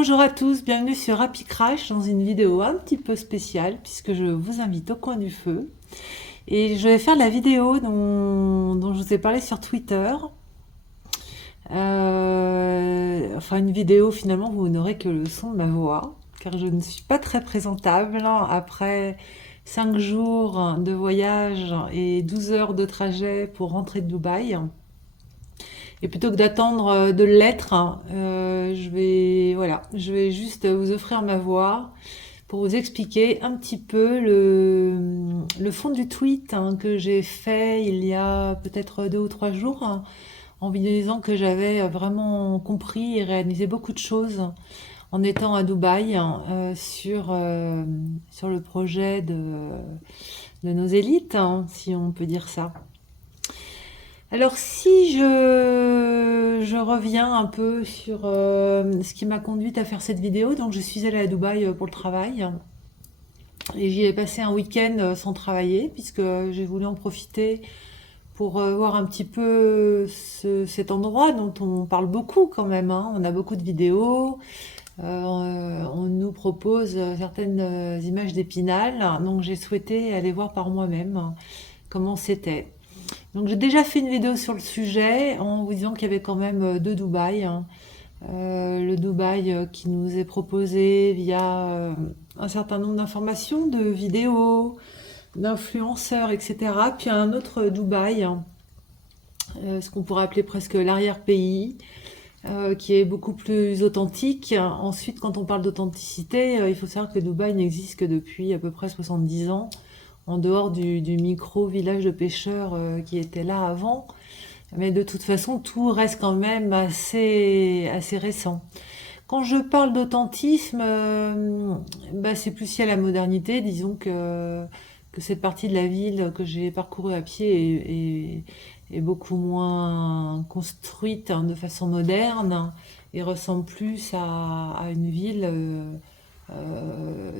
Bonjour à tous, bienvenue sur Happy Crash dans une vidéo un petit peu spéciale puisque je vous invite au coin du feu. Et je vais faire la vidéo dont je vous ai parlé sur Twitter. Enfin une vidéo finalement vous n'aurez que le son de ma voix car je ne suis pas très présentable après 5 jours de voyage et 12 heures de trajet pour rentrer de Dubaï. Et plutôt que d'attendre de l'être, je vais juste vous offrir ma voix pour vous expliquer un petit peu le fond du tweet que j'ai fait il y a peut-être 2 ou 3 jours, en vous disant que j'avais vraiment compris et réalisé beaucoup de choses en étant à Dubaï sur le projet de nos élites, si on peut dire ça. Alors si je reviens un peu sur ce qui m'a conduite à faire cette vidéo, donc je suis allée à Dubaï pour le travail et j'y ai passé un week-end sans travailler puisque j'ai voulu en profiter pour voir un petit peu cet endroit dont on parle beaucoup quand même, hein. On a beaucoup de vidéos, on nous propose certaines images d'Épinal, donc j'ai souhaité aller voir par moi-même comment c'était. Donc j'ai déjà fait une vidéo sur le sujet en vous disant qu'il y avait quand même deux Dubaï, hein. Le Dubaï qui nous est proposé via un certain nombre d'informations, de vidéos, d'influenceurs, etc. Puis un autre Dubaï, ce qu'on pourrait appeler presque l'arrière-pays, qui est beaucoup plus authentique. Ensuite, quand on parle d'authenticité, il faut savoir que Dubaï n'existe que depuis à peu près 70 ans, en dehors du micro-village de pêcheurs qui était là avant. Mais de toute façon, tout reste quand même assez récent. Quand je parle d'authentisme, c'est plus si à la modernité. Disons que cette partie de la ville que j'ai parcourue à pied est beaucoup moins construite de façon moderne et ressemble plus à une ville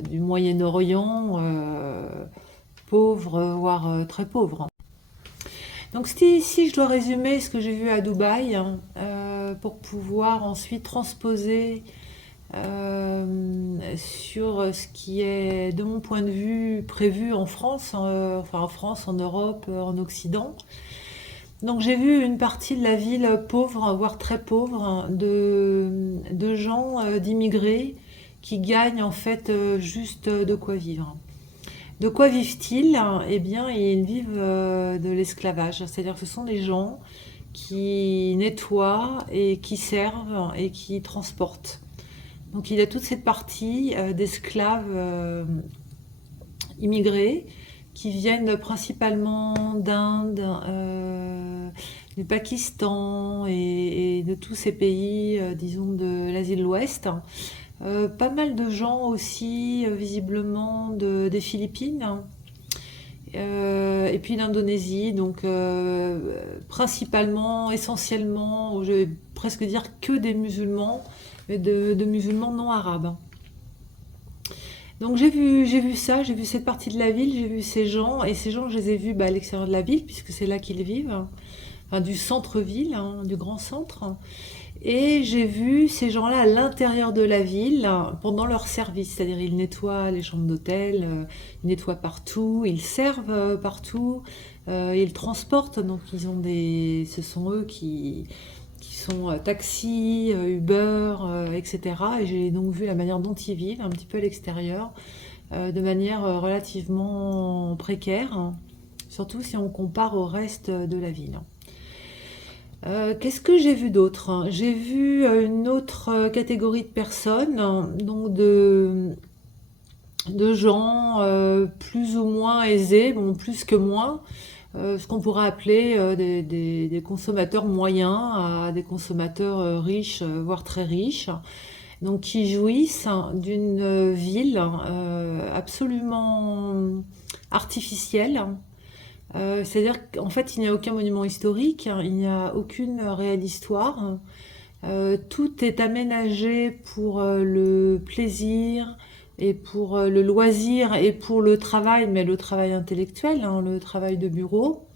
du Moyen-Orient, pauvre, voire très pauvre. Donc si je dois résumer ce que j'ai vu à Dubaï, pour pouvoir ensuite transposer sur ce qui est, de mon point de vue, prévu en France, enfin en France, en Europe, en Occident. Donc j'ai vu une partie de la ville pauvre, voire très pauvre, de gens, d'immigrés, qui gagnent en fait juste de quoi vivre. De quoi vivent-ils? Eh bien, ils vivent de l'esclavage. C'est-à-dire que ce sont des gens qui nettoient et qui servent et qui transportent. Donc il y a toute cette partie d'esclaves immigrés qui viennent principalement d'Inde, du Pakistan et de tous ces pays, disons, de l'Asie de l'Ouest. Pas mal de gens aussi, visiblement, des Philippines, et puis d'Indonésie, donc principalement, essentiellement, je vais presque dire que des musulmans, mais de musulmans non arabes. Donc j'ai vu ça, j'ai vu cette partie de la ville, j'ai vu ces gens, et ces gens je les ai vus à l'extérieur de la ville, puisque c'est là qu'ils vivent, enfin, du centre-ville, du grand centre. Et j'ai vu ces gens-là à l'intérieur de la ville pendant leur service, c'est-à-dire ils nettoient les chambres d'hôtel, ils nettoient partout, ils servent partout, ils transportent, donc ce sont eux qui sont taxi, Uber, etc. Et j'ai donc vu la manière dont ils vivent un petit peu à l'extérieur, de manière relativement précaire, hein, surtout si on compare au reste de la ville. Qu'est-ce que j'ai vu d'autre? J'ai vu une autre catégorie de personnes, donc de gens plus ou moins aisés, bon, plus que moins, ce qu'on pourrait appeler des consommateurs moyens à des consommateurs riches, voire très riches, donc qui jouissent d'une ville absolument artificielle. C'est-à-dire qu'en fait, il n'y a aucun monument historique, hein, il n'y a aucune réelle histoire. Tout est aménagé pour le plaisir et pour le loisir et pour le travail, mais le travail intellectuel, hein, le travail de bureau.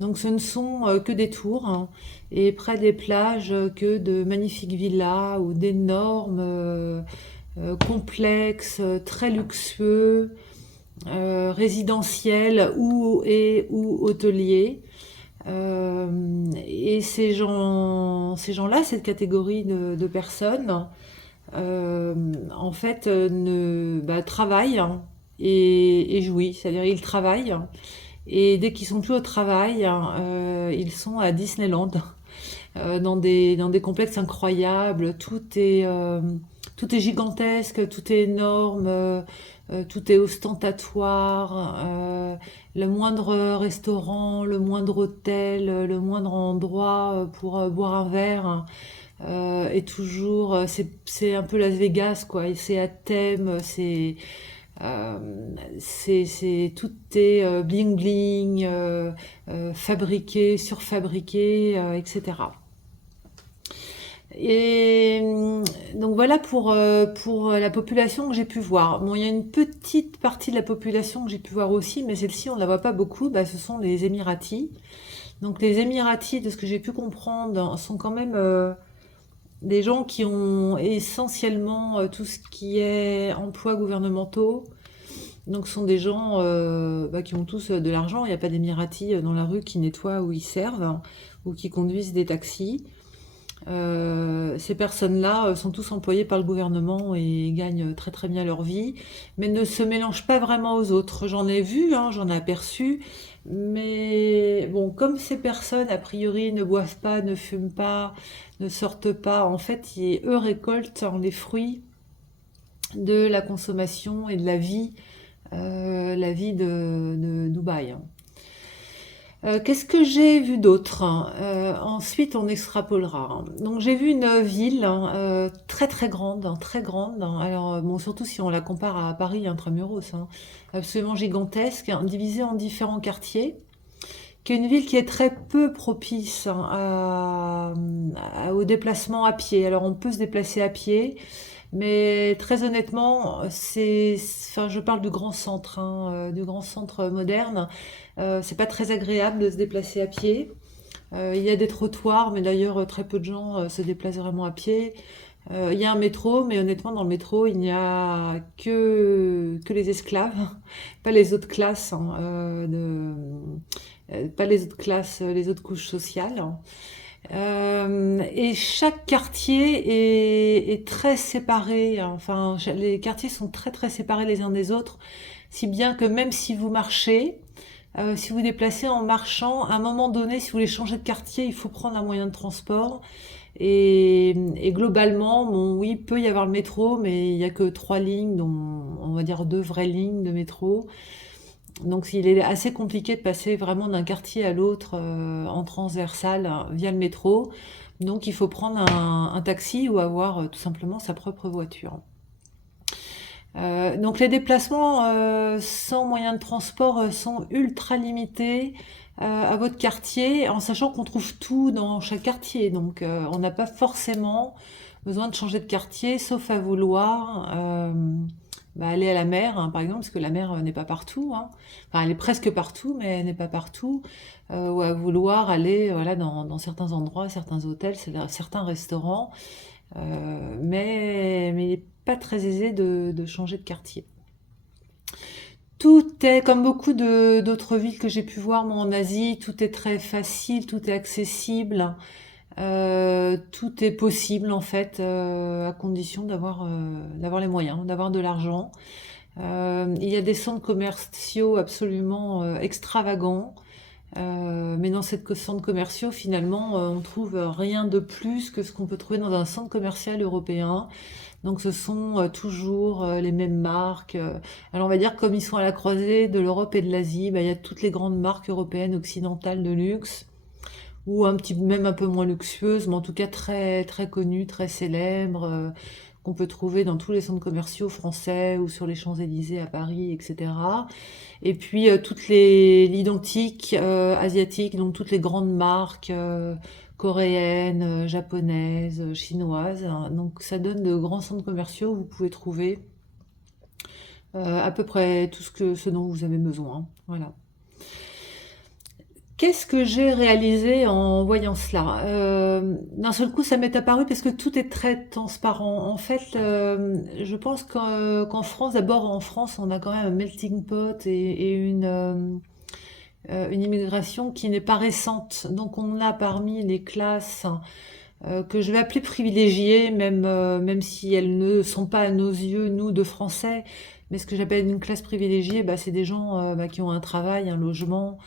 Donc ce ne sont que des tours, hein, et près des plages que de magnifiques villas ou d'énormes complexes très luxueux, résidentiels ou hôteliers. Et ces gens-là, cette catégorie de personnes, en fait, travaillent, hein, et jouissent. C'est-à-dire, ils travaillent, et dès qu'ils sont plus au travail, hein, ils sont à Disneyland, dans des complexes incroyables. Tout est gigantesque, tout est énorme, tout est ostentatoire. Le moindre restaurant, le moindre hôtel, le moindre endroit pour boire un verre est toujours. C'est un peu Las Vegas, quoi. Et c'est à thème, tout est bling bling, fabriqué, surfabriqué, etc. Et donc voilà pour la population que j'ai pu voir. Bon, il y a une petite partie de la population que j'ai pu voir aussi, mais celle-ci, on ne la voit pas beaucoup. Bah, ce sont les Émiratis. Donc les Émiratis, de ce que j'ai pu comprendre, sont quand même des gens qui ont essentiellement tout ce qui est emplois gouvernementaux. Donc ce sont des gens qui ont tous de l'argent. Il n'y a pas d'Émiratis dans la rue qui nettoient ou ils servent, hein, ou qui conduisent des taxis. Ces personnes-là sont tous employées par le gouvernement et gagnent très très bien leur vie, mais ne se mélangent pas vraiment aux autres. J'en ai vu, hein, j'en ai aperçu, mais bon, comme ces personnes, a priori, ne boivent pas, ne fument pas, ne sortent pas, en fait, eux récoltent, hein, les fruits de la consommation et de la vie de Dubaï, hein. Qu'est-ce que j'ai vu d'autre? Ensuite, on extrapolera, hein. Donc, j'ai vu une ville, hein, très très grande, hein, très grande, hein. Alors, bon, surtout si on la compare à Paris intramuros, hein, absolument gigantesque, hein, divisée en différents quartiers, qui est une ville qui est très peu propice, hein, au déplacement à pied. Alors, on peut se déplacer à pied, mais très honnêtement, enfin, je parle du grand centre, hein, du grand centre moderne. C'est pas très agréable de se déplacer à pied. Il y a des trottoirs, mais d'ailleurs très peu de gens se déplacent vraiment à pied. Il y a un métro, mais honnêtement, dans le métro, il n'y a que les esclaves, pas les autres classes, hein, pas les autres classes, les autres couches sociales. Et chaque quartier est très séparé, hein. Enfin, les quartiers sont très très séparés les uns des autres, si bien que même si vous marchez, si vous vous déplacez en marchant, à un moment donné, si vous voulez changer de quartier, il faut prendre un moyen de transport. Et globalement, bon, oui, il peut y avoir le métro, mais il n'y a que 3 lignes, dont on va dire 2 vraies lignes de métro. Donc il est assez compliqué de passer vraiment d'un quartier à l'autre en transversal, hein, via le métro. Donc il faut prendre un taxi ou avoir tout simplement sa propre voiture. Donc les déplacements sans moyen de transport sont ultra limités à votre quartier, en sachant qu'on trouve tout dans chaque quartier. Donc on n'a pas forcément besoin de changer de quartier, sauf à vouloir aller à la mer, hein, par exemple, parce que la mer n'est pas partout, hein. Enfin, elle est presque partout, mais elle n'est pas partout. Ou à vouloir aller voilà, dans certains endroits, certains hôtels, certains restaurants. Mais il n'est pas très aisé de changer de quartier. Tout est, comme beaucoup d'autres villes que j'ai pu voir, moi, en Asie, tout est très facile, tout est accessible, tout est possible en fait, à condition d'avoir les moyens, d'avoir de l'argent. Il y a des centres commerciaux absolument extravagants, mais dans ces centres commerciaux, finalement, on trouve rien de plus que ce qu'on peut trouver dans un centre commercial européen. Donc ce sont toujours les mêmes marques. Alors on va dire comme ils sont à la croisée de l'Europe et de l'Asie, il y a toutes les grandes marques européennes occidentales de luxe, ou même un peu moins luxueuses, mais en tout cas très très connues, très célèbres, qu'on peut trouver dans tous les centres commerciaux français ou sur les Champs-Élysées à Paris, etc. Et puis l'identique asiatique, donc toutes les grandes marques coréennes, japonaises, chinoises, hein. Donc ça donne de grands centres commerciaux où vous pouvez trouver à peu près tout ce dont vous avez besoin, hein. Voilà. Qu'est-ce que j'ai réalisé en voyant cela? D'un seul coup, ça m'est apparu parce que tout est très transparent. En fait, je pense qu'en France, d'abord en France, on a quand même un melting pot et une immigration qui n'est pas récente. Donc on a parmi les classes que je vais appeler privilégiées, même si elles ne sont pas à nos yeux, nous, de Français, mais ce que j'appelle une classe privilégiée, bah, c'est des gens qui ont un travail, un logement,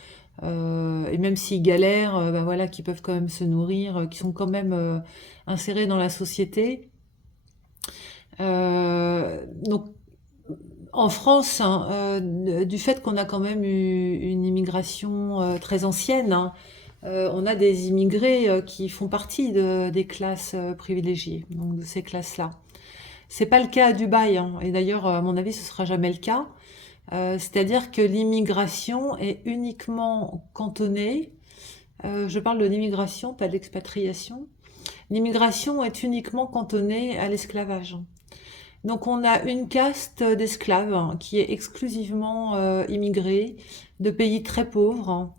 et même s'ils galèrent, bah, voilà, qui peuvent quand même se nourrir, qui sont quand même insérés dans la société. Donc en France, hein, du fait qu'on a quand même eu une immigration très ancienne, hein, on a des immigrés qui font partie des classes privilégiées, donc de ces classes-là. C'est pas le cas à Dubaï, hein, et d'ailleurs, à mon avis, ce sera jamais le cas. C'est-à-dire que l'immigration est uniquement cantonnée. Je parle de l'immigration, pas de l'expatriation. L'immigration est uniquement cantonnée à l'esclavage. Donc on a une caste d'esclaves qui est exclusivement immigrée de pays très pauvres,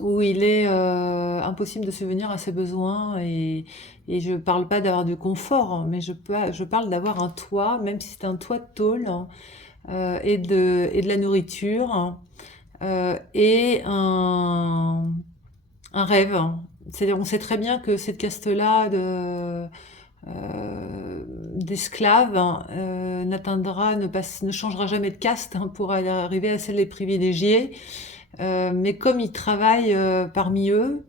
où il est impossible de subvenir à ses besoins et je parle pas d'avoir du confort, hein, mais je parle d'avoir un toit, même si c'est un toit de tôle, hein, et de la nourriture, hein, et un rêve. C'est-à-dire, on sait très bien que cette caste-là d'esclaves n'atteindra, ne changera jamais de caste, hein, pour arriver à celle des privilégiés. Mais comme ils travaillent parmi eux,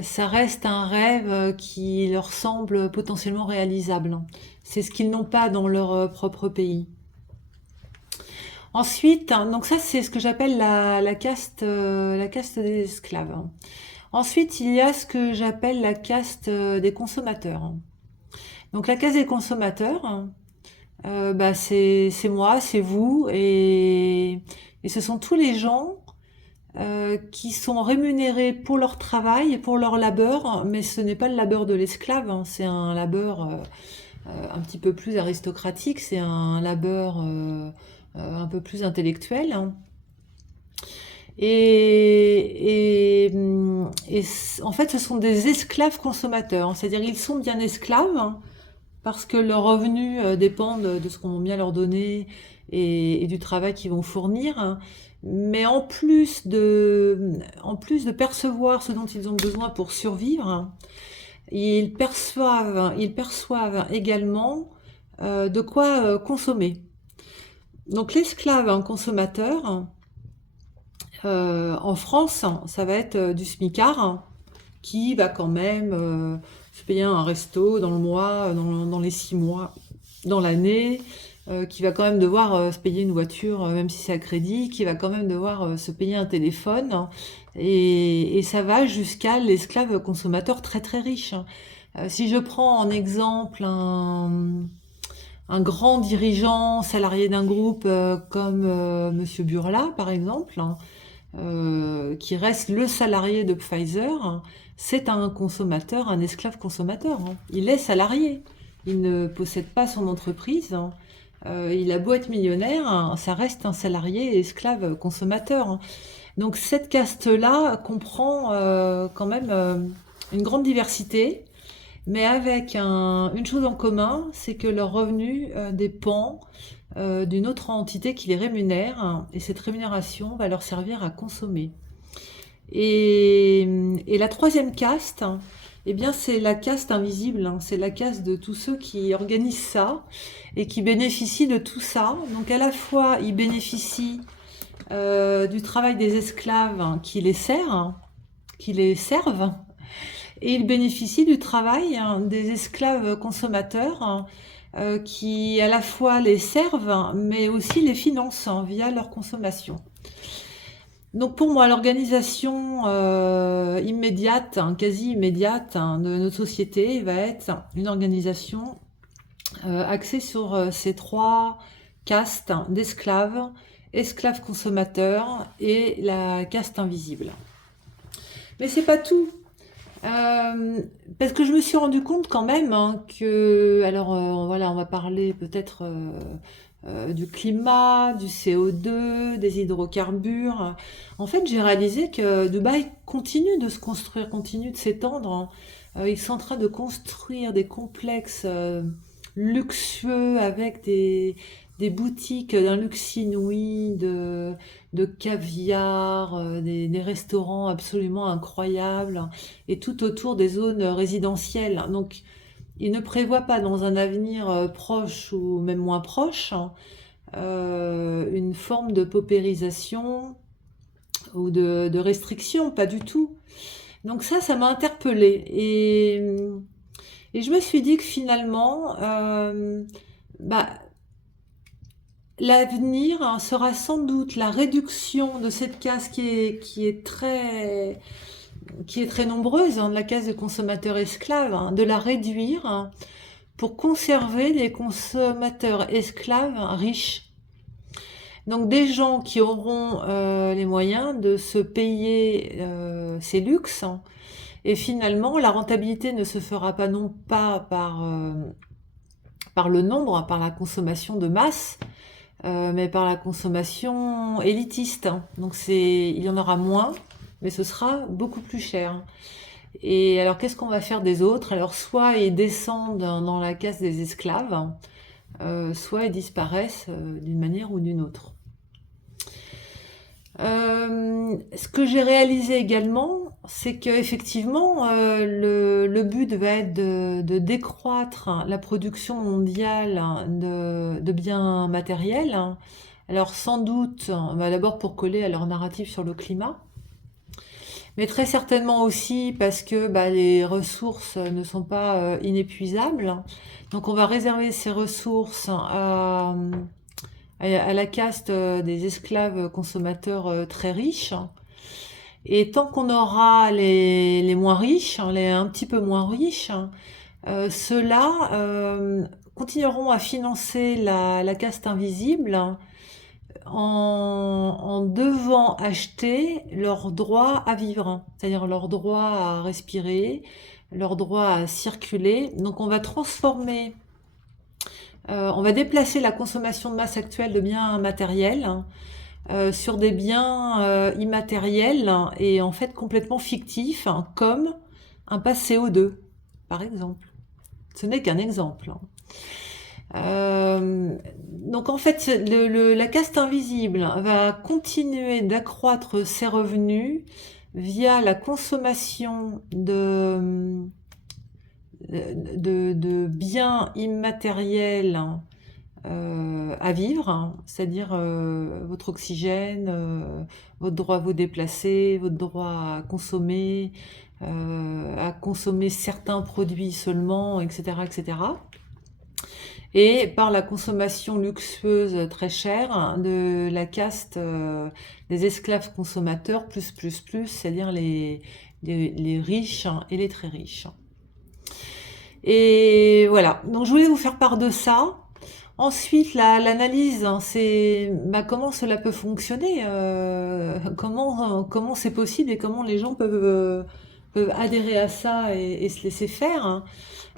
ça reste un rêve qui leur semble potentiellement réalisable. C'est ce qu'ils n'ont pas dans leur propre pays. Ensuite, hein, donc ça c'est ce que j'appelle la caste des esclaves. Ensuite, il y a ce que j'appelle la caste des consommateurs. Donc la caste des consommateurs, bah, c'est moi, c'est vous, et ce sont tous les gens qui sont rémunérés pour leur travail et pour leur labeur, mais ce n'est pas le labeur de l'esclave, hein, c'est un labeur un petit peu plus aristocratique, c'est un labeur un peu plus intellectuel, hein. En fait, ce sont des esclaves consommateurs, c'est-à-dire ils sont bien esclaves, hein, parce que leurs revenus dépendent de ce qu'on va bien leur donner et du travail qu'ils vont fournir, hein. Mais en plus de percevoir ce dont ils ont besoin pour survivre, hein, ils perçoivent également de quoi consommer. Donc l'esclave, un consommateur, en France, ça va être du smicard, hein, qui va quand même se payer un resto dans le mois, dans les 6 mois, dans l'année, qui va quand même devoir se payer une voiture, même si c'est à crédit, qui va quand même devoir se payer un téléphone, hein, et ça va jusqu'à l'esclave consommateur très très riche, hein. Si je prends en exemple un grand dirigeant salarié d'un groupe comme Monsieur Burla, par exemple, hein, qui reste le salarié de Pfizer, hein, c'est un consommateur, un esclave consommateur, hein. Il est salarié, il ne possède pas son entreprise, hein. Il a beau être millionnaire, hein, ça reste un salarié esclave consommateur, hein. Donc cette caste-là comprend quand même une grande diversité, mais avec une chose en commun, c'est que leur revenu dépend d'une autre entité qui les rémunère, hein, et cette rémunération va leur servir à consommer. Et la troisième caste, eh bien, c'est la caste invisible, hein. C'est la caste de tous ceux qui organisent ça et qui bénéficient de tout ça. Donc à la fois, ils bénéficient du travail des esclaves, hein, qui les servent, et ils bénéficient du travail, hein, des esclaves consommateurs, hein, qui à la fois les servent, hein, mais aussi les financent, hein, via leur consommation. Donc pour moi, l'organisation immédiate, hein, quasi immédiate, hein, de notre société va être une organisation axée sur ces trois castes, hein, d'esclaves, esclaves consommateurs et la caste invisible. Mais c'est pas tout. Parce que je me suis rendu compte quand même, hein, que, alors voilà, on va parler peut-être du climat, du CO2, des hydrocarbures. En fait, j'ai réalisé que Dubaï continue de se construire, continue de s'étendre, hein. Ils sont en train de construire des complexes luxueux avec des boutiques d'un luxe inouï, de caviar, des restaurants absolument incroyables, et tout autour des zones résidentielles. Donc, ils ne prévoient pas dans un avenir proche ou même moins proche, hein, une forme de paupérisation ou de restriction, pas du tout. Donc ça m'a interpellée. Et je me suis dit que finalement, bah, l'avenir, hein, sera sans doute la réduction de cette caste qui est très nombreuse, hein, de la caste des consommateurs esclaves, hein, de la réduire, hein, pour conserver les consommateurs esclaves riches. Donc des gens qui auront les moyens de se payer ces luxes, hein, et finalement la rentabilité ne se fera pas non pas par le nombre, hein, par la consommation de masse, mais par la consommation élitiste, hein. Donc il y en aura moins, mais ce sera beaucoup plus cher. Et alors qu'est-ce qu'on va faire des autres? Alors soit ils descendent dans la caste des esclaves, soit ils disparaissent d'une manière ou d'une autre. Ce que j'ai réalisé également, c'est qu'effectivement, le but va être de décroître la production mondiale de biens matériels. Alors sans doute, d'abord pour coller à leur narratif sur le climat, mais très certainement aussi parce que les ressources ne sont pas inépuisables. Donc on va réserver ces ressources à la caste des esclaves consommateurs très riches. Et tant qu'on aura les moins riches, hein, les un petit peu moins riches, ceux-là continueront à financer la caste invisible, hein, en devant acheter leur droit à vivre, c'est-à-dire leur droit à respirer, leur droit à circuler. Donc on va transformer, on va déplacer la consommation de masse actuelle de biens matériels, hein, sur des biens immatériels, hein, et en fait complètement fictifs, hein, comme un pass CO2, par exemple. Ce n'est qu'un exemple, hein. Donc en fait, la caste invisible va continuer d'accroître ses revenus via la consommation de biens immatériels à vivre, hein, c'est-à-dire votre oxygène, votre droit à vous déplacer, votre droit à consommer certains produits seulement, etc., etc. Et par la consommation luxueuse très chère de la caste des esclaves consommateurs, c'est-à-dire les riches, hein, et les très riches. Et voilà, donc je voulais vous faire part de ça. Ensuite, l'analyse, hein, c'est comment cela peut fonctionner, comment c'est possible et comment les gens peuvent adhérer à ça et se laisser faire, hein.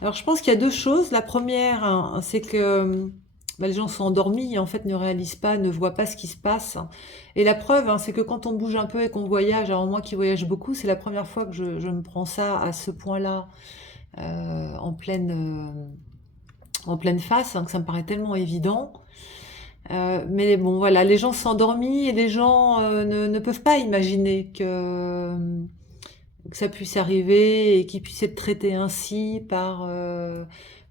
Alors je pense qu'il y a deux choses. La première, hein, c'est que les gens sont endormis et en fait ne réalisent pas, ne voient pas ce qui se passe. Et la preuve, hein, c'est que quand on bouge un peu et qu'on voyage, alors moi qui voyage beaucoup, c'est la première fois que je me prends ça à ce point-là, en pleine face, hein, que ça me paraît tellement évident. Mais bon, voilà, les gens sont endormis et les gens ne peuvent pas imaginer que ça puisse arriver et qu'ils puissent être traités ainsi par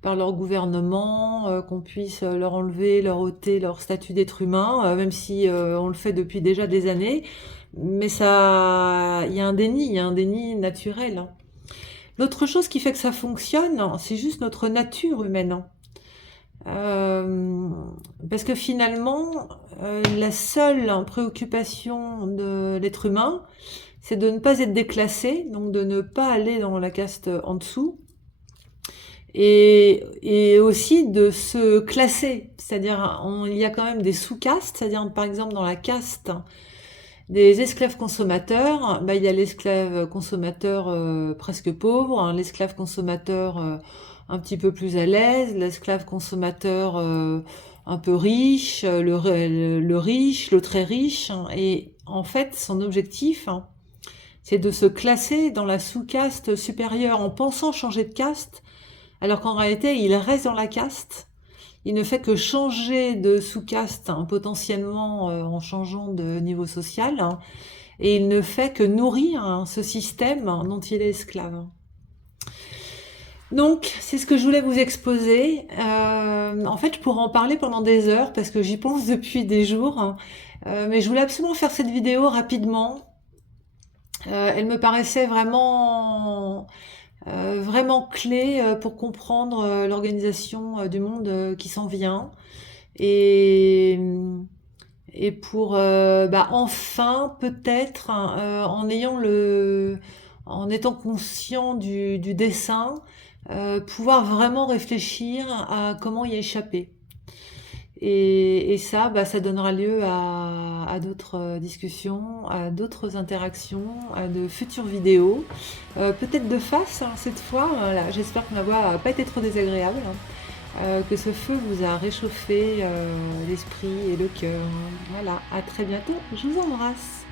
leur gouvernement, qu'on puisse leur enlever, leur ôter leur statut d'être humain, même si on le fait depuis déjà des années. Mais ça, il y a un déni naturel, hein. L'autre chose qui fait que ça fonctionne, c'est juste notre nature humaine, hein. Parce que finalement, la seule préoccupation de l'être humain, c'est de ne pas être déclassé, donc de ne pas aller dans la caste en dessous, et aussi de se classer. C'est-à-dire, il y a quand même des sous-castes, c'est-à-dire par exemple dans la caste des esclaves consommateurs, il y a l'esclave consommateur presque pauvre, hein, l'esclave consommateur un petit peu plus à l'aise, l'esclave consommateur un peu riche, le riche, le très riche, hein. Et en fait, son objectif, hein, c'est de se classer dans la sous-caste supérieure en pensant changer de caste, alors qu'en réalité, il reste dans la caste. Il ne fait que changer de sous-caste, hein, potentiellement en changeant de niveau social, hein, et il ne fait que nourrir, hein, ce système dont il est esclave. Donc, c'est ce que je voulais vous exposer. En fait, je pourrais en parler pendant des heures parce que j'y pense depuis des jours, hein. Mais je voulais absolument faire cette vidéo rapidement. Elle me paraissait vraiment clé pour comprendre l'organisation du monde qui s'en vient et, et pour enfin peut-être hein, en étant conscient du dessin, pouvoir vraiment réfléchir à comment y échapper. Et ça, ça donnera lieu à d'autres discussions, à d'autres interactions, à de futures vidéos. Peut-être de face, hein, cette fois. Voilà, j'espère que ma voix n'a pas été trop désagréable, hein, que ce feu vous a réchauffé l'esprit et le cœur. Voilà, à très bientôt. Je vous embrasse.